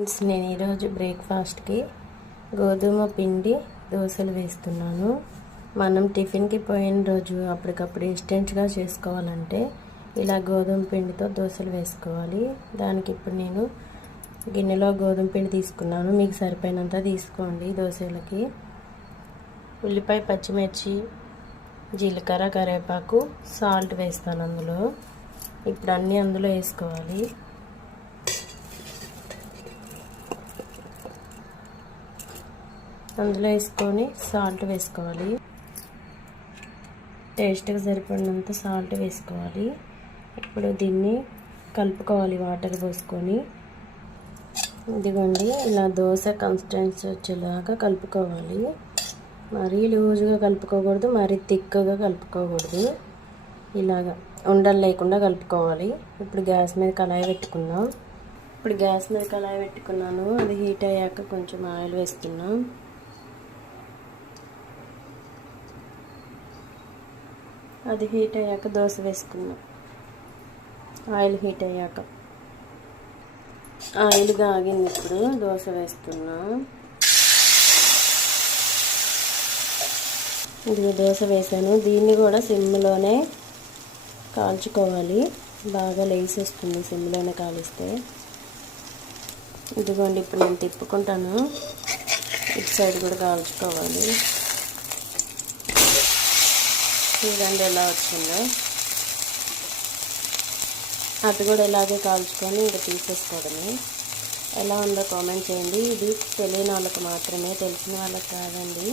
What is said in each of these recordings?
నేను ఈరోజు బ్రేక్ఫాస్ట్కి గోధుమ పిండి దోశలు వేస్తున్నాను. మనం టిఫిన్కి పోయిన రోజు అప్పటికప్పుడు ఇన్స్టెంట్గా చేసుకోవాలంటే ఇలా గోధుమ పిండితో దోశలు వేసుకోవాలి. దానికి ఇప్పుడు నేను గిన్నెలో గోధుమ పిండి తీసుకున్నాను. మీకు సరిపోయినంత తీసుకోండి. దోశలకి ఉల్లిపాయ, పచ్చిమిర్చి, జీలకర్ర, కరివేపాకు, సాల్ట్ వేస్తాను అందులో. ఇప్పుడు అన్నీ అందులో వేసుకోవాలి. అందులో వేసుకొని సాల్ట్ వేసుకోవాలి. టేస్ట్కి సరిపడినంత సాల్ట్ వేసుకోవాలి. ఇప్పుడు దీన్ని కలుపుకోవాలి వాటర్ పోసుకొని. ఇదిగోండి, ఇలా దోశ కన్సిస్టెన్సీ వచ్చేలాగా కలుపుకోవాలి. మరీ లూజ్గా కలుపుకోకూడదు, మరీ థిక్గా కలుపుకోకూడదు. ఇలాగా ఉండలు లేకుండా కలుపుకోవాలి. ఇప్పుడు గ్యాస్ మీద కళాయి పెట్టుకుందాం. అది హీట్ అయ్యాక కొంచెం ఆయిల్ వేస్తున్నాం. అది హీట్ అయ్యాక దోశ వేసుకున్నాం. ఆయిల్ హీట్ అయ్యాక ఆయిల్ కాగింది. ఇప్పుడు దోశ వేస్తున్నాం. ఇది దోశ వేసాను. దీన్ని కూడా సిమ్లోనే కాల్చుకోవాలి. బాగా లేసేస్తుంది సిమ్లోనే కాలిస్తే. ఇదిగోండి, ఇప్పుడు నేను తిప్పుకుంటాను. ఇటు సైడ్ కూడా కాల్చుకోవాలి. చూడండి ఎలా వచ్చిందో. అటు కూడా ఇలాగే కాల్చుకొని ఇంకా తీసేసుకోవడమే. ఎలా ఉందో కామెంట్ చేయండి. ఇది తెలియని వాళ్ళకి మాత్రమే, తెలిసిన వాళ్ళకి కాదండి.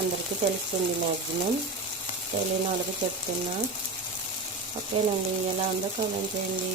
అందరికీ తెలుస్తుంది మ్యాక్సిమం. తెలియని వాళ్ళకి చెప్తున్నా. ఓకేనండి, ఎలా ఉందో కామెంట్ చేయండి.